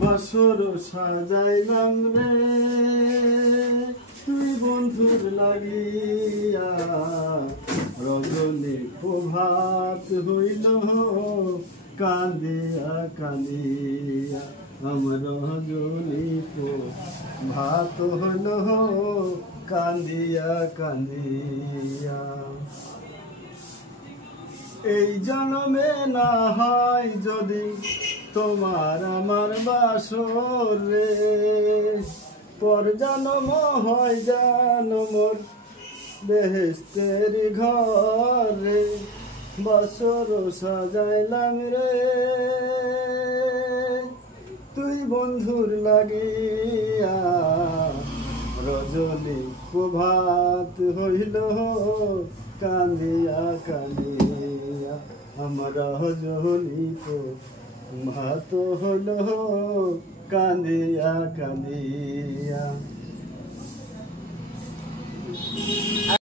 বাসর সাজাইলাম রে তুই বন্ধুর লাগিয়া, রজনী প্রভাত হইল কান্দিয়া কান্দিয়া, আমার রজনী প্রভাত হইল কান্দিয়া কান্দিয়া। এই জন্মে না হয় যদি তোমার আমার বাসর রে, পর জন্ম হয় মোর বেহেশতের ঘরে। বাসর সাজাইলাম রে তুই বন্ধুর লাগিয়া, রজনী প্রভাত হইল কান্দিয়া কান্দিয়া, আমার রজনী প্রভাত হইল কান্দিয়া কান্দিয়া।